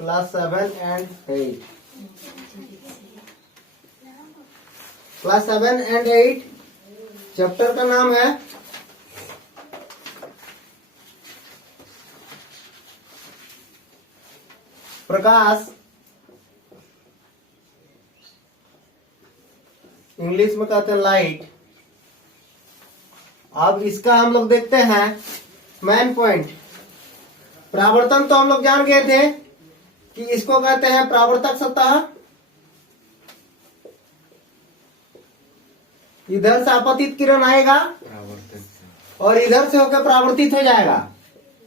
Class 7 and 8। Class 7 and 8 chapter का नाम है प्रकाश, इंग्लिश में कहते हैं लाइट। अब इसका हम लोग देखते हैं मेन पॉइंट। परावर्तन तो हम लोग जान गए थे कि इसको कहते हैं परावर्तक सतह। इधर से आपतित किरण आएगा और इधर से होकर परावर्तित हो जाएगा।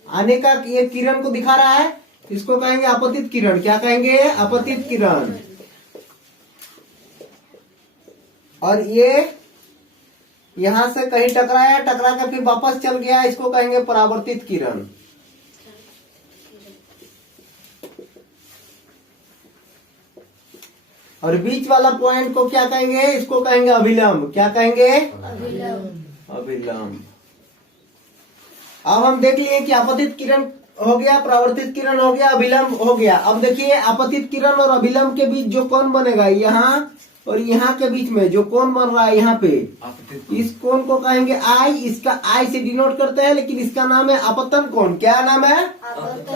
आने का ये किरण को दिखा रहा है, इसको कहेंगे आपतित किरण। क्या कहेंगे? आपतित किरण। और ये यहां से कहीं टकराया, टकरा कर फिर वापस चल गया, इसको कहेंगे परावर्तित किरण। और बीच वाला पॉइंट को क्या कहेंगे? इसको कहेंगे अभिलंब। क्या कहेंगे? अभिलंब। अभिलंब। अब हम देख लिए कि आपतित किरण हो गया, परावर्तित किरण हो गया, अभिलंब हो गया। अब देखिए आपतित किरण और अभिलंब के बीच जो कोण बनेगा, यहाँ और यहाँ के बीच में जो कोण बन रहा है यहाँ पे, इस कोण को कहेंगे आई। इसका आई से डिनोट करते हैं, लेकिन इसका नाम है आपतन कोण। क्या नाम है?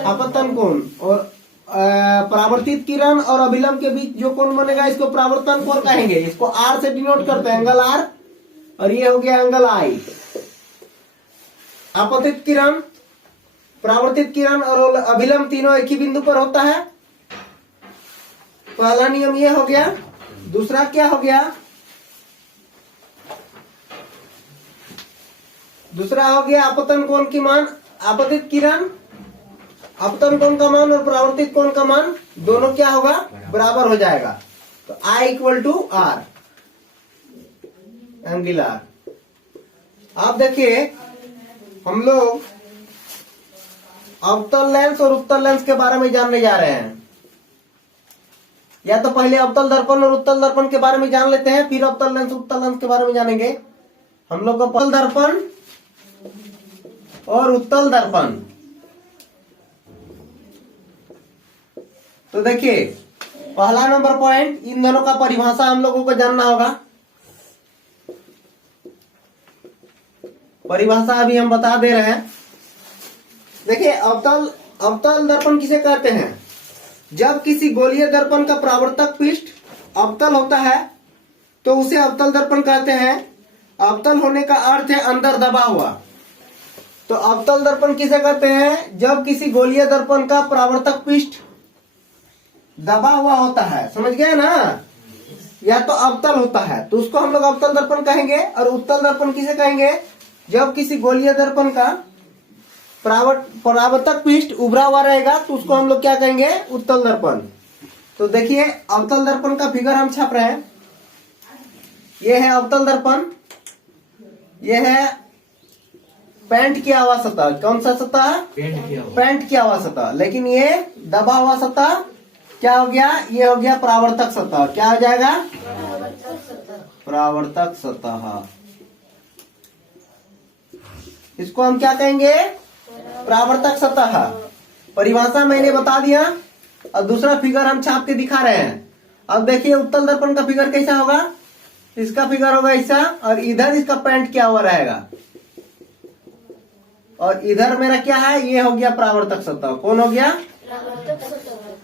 आपतन कोण। और परावर्तित किरण और अभिलंब के बीच जो कोण बनेगा, इसको परावर्तन कोण कहेंगे। इसको आर से डिनोट करते हैं, एंगल आर। और ये हो गया एंगल आई। आपतित किरण, परावर्तित किरण और अभिलंब तीनों एक ही बिंदु पर होता है। पहला नियम ये हो गया। दूसरा क्या हो गया? दूसरा हो गया आपतन कोण की मान। आपतित किरण, आपतन कोण का मान और परावर्तित कोण का मान दोनों क्या होगा? बराबर हो जाएगा। तो I equal to R, angular. आप देखिए हम लोग अवतल लेंस और उत्तल लेंस के बारे में जानने जा रहे हैं। या तो पहले अवतल दर्पण और उत्तल दर्पण के बारे में जान लेते हैं, फिर अवतल लेंस उत्तल लेंस के बारे में जानेंगे। हम लोग अवतल दर्पण और उत्तल दर्पण। तो देखिए पहला नंबर पॉइंट, इन दोनों का परिभाषा हम लोगों को जानना होगा। परिभाषा अभी हम बता दे रहे हैं। देखिए अवतल दर्पण किसे कहते हैं? जब किसी गोलीय दर्पण का परावर्तक पृष्ठ अवतल होता है तो उसे अवतल दर्पण कहते हैं। अवतल होने का अर्थ है अंदर दबा हुआ। तो अवतल दर्पण किसे कहते हैं? जब किसी गोलीय दर्पण का परावर्तक पृष्ठ दबा हुआ होता है, समझ गए ना? या तो अवतल होता है तो उसको हम लोग अवतल दर्पण कहेंगे। और उत्तल दर्पण किसे कहेंगे? जब किसी गोलीय दर्पण का परावर्तक पृष्ठ उभरा हुआ रहेगा तो उसको हम लोग क्या कहेंगे? उत्तल दर्पण। तो देखिए अवतल दर्पण का फिगर हम छाप रहे हैं। ये है अवतल दर्पण, ये है पेंट किया हुआ सतह। कौन सा सतह? पेंट किया हुआ सतह। लेकिन ये दबा हुआ सतह क्या हो गया? ये हो गया परावर्तक सतह। क्या हो जाएगा? परावर्तक सतह। इसको हम क्या कहेंगे? परावर्तक सतह। परिभाषा मैंने बता दिया और दूसरा फिगर हम छाप के दिखा रहे हैं। अब देखिए उत्तल दर्पण का फिगर कैसा होगा? इसका फिगर होगा ऐसा, और इधर इसका पेंट किया हुआ रहेगा। और इधर मेरा क्या है? ये हो गया परावर्तक सतह। कौन हो गया?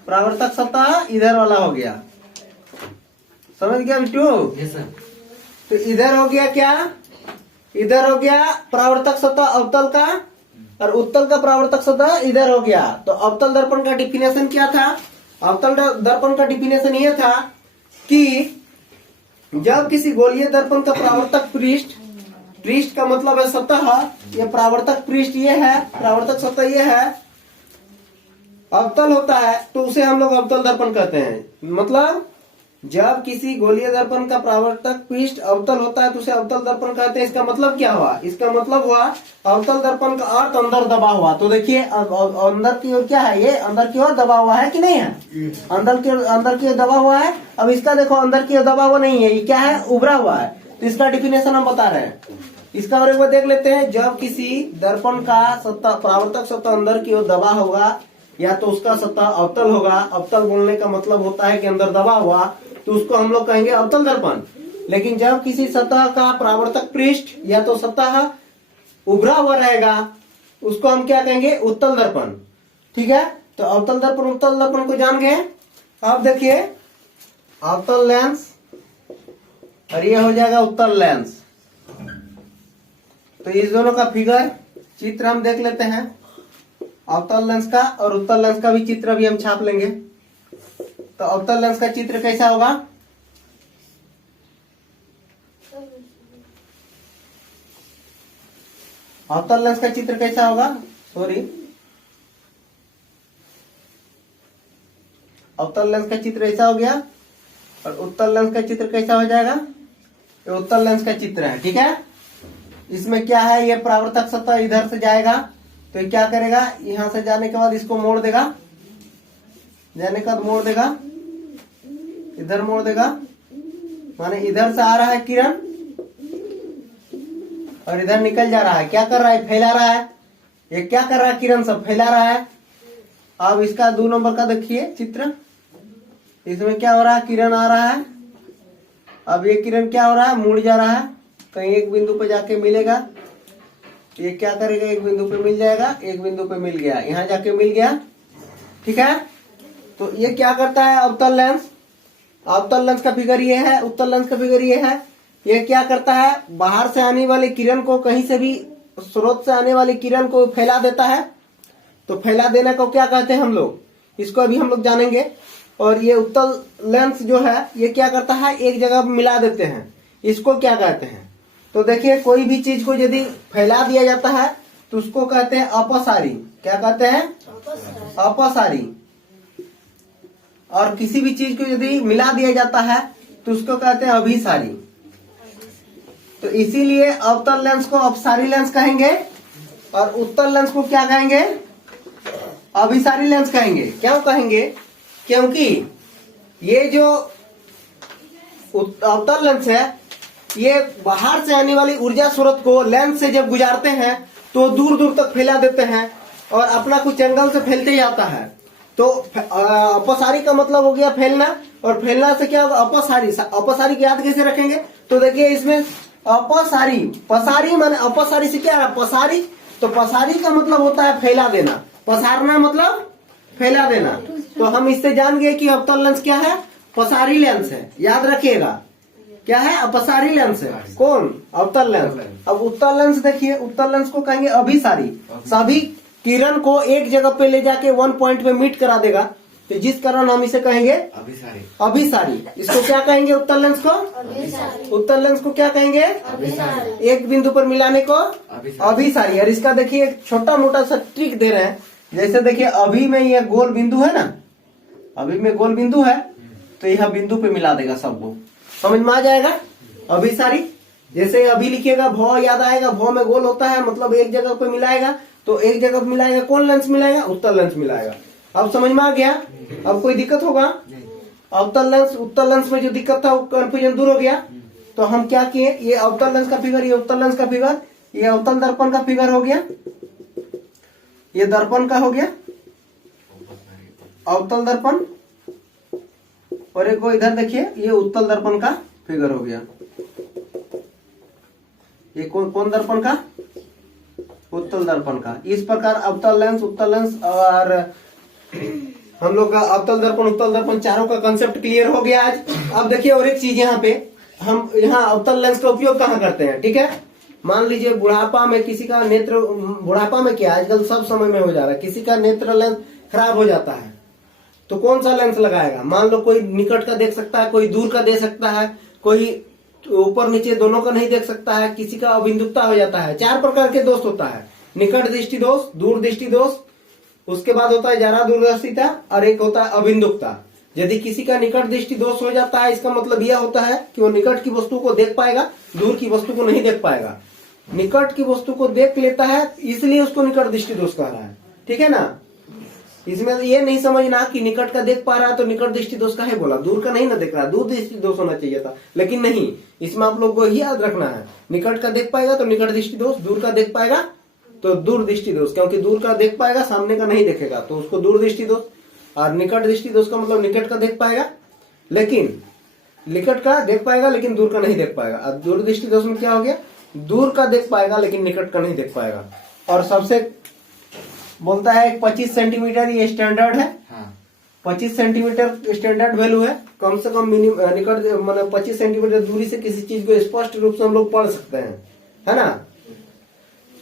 परावर्तक सतह इधर वाला हो गया। समझ गया बिट्टू? तो इधर हो गया क्या? इधर हो गया परावर्तक सतह अवतल का, और उत्तल का परावर्तक सतह इधर हो गया। तो अवतल दर्पण का डिफिनेशन क्या था? अवतल दर्पण का डिफिनेशन ये था कि जब किसी गोलीय दर्पण का परावर्तक पृष्ठ का मतलब है सतह, ये परावर्तक पृष्ठ ये है, परावर्तक सतह ये है, अवतल होता है तो उसे हम लोग अवतल दर्पण कहते हैं। मतलब जब किसी गोलीय दर्पण का परावर्तक पृष्ठ अवतल होता है तो उसे अवतल दर्पण कहते हैं। इसका मतलब क्या हुआ? इसका मतलब हुआ अवतल दर्पण का अर्थ अंदर दबा हुआ। तो देखिए अंदर की ओर क्या है? ये अंदर की ओर दबा हुआ है कि नहीं है? अंदर की ओर दबा हुआ है। अब इसका देखो अंदर की ओर दबा हुआ नहीं है, ये क्या है? उभरा हुआ है। तो इसका डिफिनेशन हम बता रहे हैं। इसका और देख लेते हैं। जब किसी दर्पण का सतह परावर्तक सतह अंदर की ओर दबा होगा या तो उसका सतह अवतल होगा। अवतल बोलने का मतलब होता है कि अंदर दबा हुआ, तो उसको हम लोग कहेंगे अवतल दर्पण। लेकिन जब किसी सतह का परावर्तक पृष्ठ या तो सतह उभरा हुआ रहेगा, उसको हम क्या कहेंगे, उत्तल दर्पण। ठीक है, तो अवतल दर्पण उत्तल दर्पण को जान गए। अब देखिए अवतल लेंस और ये हो जाएगा उत्तल लेंस। तो इस दोनों का फिगर चित्र हम देख लेते हैं। अवतल लेंस का और उत्तल लेंस का भी चित्र भी हम छाप लेंगे। तो अवतल लेंस का चित्र कैसा होगा, अवतल लेंस का चित्र कैसा होगा, अवतल लेंस का चित्र ऐसा हो गया और उत्तल लेंस का चित्र कैसा हो जाएगा, ये उत्तल लेंस का चित्र है। ठीक है, इसमें क्या है, ये परावर्तक सतह इधर से जाएगा, तो ये क्या करेगा, यहां से जाने के बाद इसको मोड़ देगा, जाने के बाद मोड़ देगा, इधर मोड़ देगा, माने इधर से आ रहा है किरण और इधर निकल जा रहा है। क्या कर रहा है, फैला रहा है। ये क्या कर रहा है, किरण सब फैला रहा है। अब इसका 2 नंबर का देखिए चित्र, इसमें क्या हो रहा है, किरण आ रहा है। अब ये किरण क्या हो रहा है, मुड़ जा रहा है, कहीं एक बिंदु पे जाके मिलेगा। ये क्या करेगा, एक बिंदु पे मिल जाएगा, एक बिंदु पे मिल गया, यहां जाके मिल गया। ठीक है, तो ये क्या करता है, अवतल लेंस। अवतल लेंस का फिगर ये है, उत्तल लेंस का फिगर ये है। ये क्या करता है, बाहर से आने वाली किरण को, कहीं से भी स्रोत से आने वाली किरण को फैला देता है। तो फैला देने को क्या कहते हैं हम लोग, इसको अभी हम लोग जानेंगे। और ये उत्तल लेंस जो है, ये क्या करता है, एक जगह मिला देते हैं, इसको क्या कहते हैं। तो देखिए कोई भी चीज को यदि फैला दिया जाता है तो उसको कहते हैं अपसारी। क्या कहते हैं, अपसारी। और किसी भी चीज को यदि मिला दिया जाता है तो उसको कहते हैं अभिसारी। तो इसीलिए अवतल लेंस को अपसारी लेंस कहेंगे और उत्तल लेंस को क्या कहेंगे, अभिसारी लेंस कहेंगे। क्यों कहेंगे, क्योंकि ये जो अवतल लेंस है, ये बाहर से आने वाली ऊर्जा स्रोत को लेंस से जब गुजारते हैं तो दूर दूर तक फैला देते हैं और अपना कुछ एंगल से फैलते जाता है। तो अपसारी का मतलब हो गया फैलना, और फैलना से क्या होगा, अपसारी। अपसारी की याद कैसे रखेंगे, तो देखिए इसमें अपसारी, पसारी माने अपसारी से क्या है, पसारी। तो पसारी का मतलब होता है फैला देना, पसारना मतलब फैला देना। तो हम इससे जान गए कि अवतल लेंस क्या है, पसारी लेंस है। याद रखिएगा क्या है, अपसारी लेंस है। कौन, अवतल लेंस। अब उत्तल लेंस देखिए, उत्तल लेंस को कहेंगे अभिसारी। सभी किरण को एक जगह पे ले जाके 1 पॉइंट पे मीट करा देगा, तो जिस कारण हम इसे कहेंगे अभिसारी। अभिसारी। इसको क्या कहेंगे, उत्तल लेंस को अभिसारी। उत्तल लेंस को क्या कहेंगे, अभिसारी। एक बिंदु पर मिलाने को अभिसारी। और इसका देखिए एक छोटा मोटा सा ट्रिक दे रहे हैं। जैसे देखिए अभी में यह गोल बिंदु है ना, अभी में गोल बिंदु है, तो यह बिंदु पे मिला देगा सबको, समझ में आ जाएगा, अभिसारी। जैसे अभी लिखिएगा, भौ याद आएगा, भौ में गोल होता है, मतलब एक जगह पे मिलाएगा। तो एक जगह पे मिलाएगा, कौन लेंस मिलाएगा, उत्तल लेंस मिलाएगा। अब समझ में आ गया, अब कोई दिक्कत होगा, अवतल लेंस उत्तल लेंस में जो दिक्कत था वो कंफ्यूजन दूर हो गया। तो हम क्या किए, ये अवतल लेंस का फिगर, ये उत्तल लेंस का फिगर, ये अवतल दर्पण का फिगर हो गया, ये दर्पण का हो गया अवतल दर्पण, और एक को इधर देखिए, ये उत्तल दर्पण का फिगर हो गया। ये कौन दर्पण का, उत्तल दर्पण का। इस प्रकार अवतल लेंस, उत्तल लेंस और हम लोग का अवतल दर्पण, उत्तल दर्पण चारों का कंसेप्ट क्लियर हो गया आज। अब देखिए और एक चीज, यहाँ पे हम अवतल लेंस का उपयोग कहाँ करते हैं। ठीक है, मान लीजिए बुढ़ापा में किसी का नेत्र, बुढ़ापा में क्या आजकल सब समय में हो जा रहा है, किसी का नेत्र लेंस खराब हो जाता है, तो कौन सा लेंस लगाएगा। मान लो कोई निकट का देख सकता है, कोई दूर का दे सकता है, कोई ऊपर नीचे दोनों का नहीं देख सकता है, किसी का अबिंदुकता हो जाता है। 4 प्रकार के दोष होता है, निकट दृष्टि दोष, दूर दृष्टि दोष, उसके बाद होता है ज्यादा दूरदर्शिता, और एक होता है अबिंदुकता। यदि किसी का निकट दृष्टि दोष हो जाता है, इसका मतलब यह होता है कि वो निकट की वस्तु को देख पाएगा, दूर की वस्तु को नहीं देख पाएगा। निकट की वस्तु को देख लेता है, इसलिए उसको निकट दृष्टि दोष कह रहा है। ठीक है ना, इसमें ये नहीं समझना कि निकट का देख पा रहा है तो निकट दृष्टि दोष का है बोला, दूर का नहीं ना देख रहा, दूर दृष्टि दोष होना चाहिए था, लेकिन नहीं। इसमें आप लोग को ही याद रखना है, निकट का देख पाएगा तो निकट दृष्टि दोष, दूर का देख पाएगा तो दूर दृष्टि दोष, क्योंकि दूर का देख पाएगा सामने का नहीं देखेगा, तो उसको दूर दृष्टि दोष। और निकट दृष्टि दोष का मतलब निकट का देख पाएगा लेकिन निकट का देख पाएगा लेकिन दूर का नहीं देख पाएगा। अब दूर दृष्टि दोष में क्या हो गया, दूर का देख पाएगा लेकिन निकट का नहीं देख पाएगा। और सबसे बोलता है 25 सेंटीमीटर ये स्टैंडर्ड है। 25 सेंटीमीटर स्टैंडर्ड वैल्यू है, कम से कम मिनिमम निकट मतलब 25 सेंटीमीटर दूरी से किसी चीज को स्पष्ट रूप से हम लोग पढ़ सकते हैं, है ना।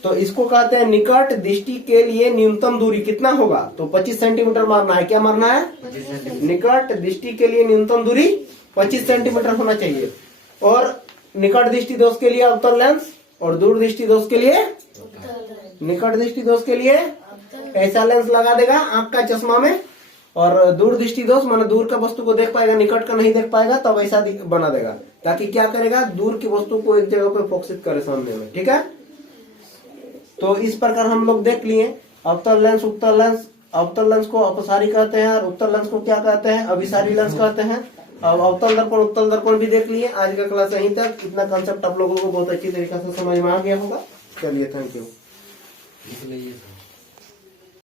तो इसको कहते हैं निकट दृष्टि के लिए न्यूनतम दूरी कितना होगा, तो 25 सेंटीमीटर मारना है। क्या मारना है, निकट दृष्टि के लिए न्यूनतम दूरी 25 सेंटीमीटर होना चाहिए। और निकट दृष्टि दोष के लिए अवतल लेंस और दूर दृष्टि दोष के लिए, निकट दृष्टि दोष के लिए ऐसा लेंस लगा देगा आंख का चश्मा में, और दूर दृष्टि दोष माने दूर का वस्तु को देख पाएगा निकट का नहीं देख पाएगा, तब ऐसा बना देगा ताकि क्या करेगा, दूर की वस्तु को एक जगह पे फोकसित करे सामने में। ठीक है, तो इस प्रकार हम लोग देख लिए अवतल लेंस उत्तल लेंस। अवतल लेंस को अपसारी कहते हैं और उत्तल लेंस को क्या कहते हैं, अभिसारी लेंस कहते हैं। अब अवतल दर्पण उत्तल दर्पण भी देख लिए। आज का क्लास यहीं तक। इतना कंसेप्ट आप लोगों को बहुत अच्छी तरीके से समझ में आ गया होगा। चलिए, थैंक यू।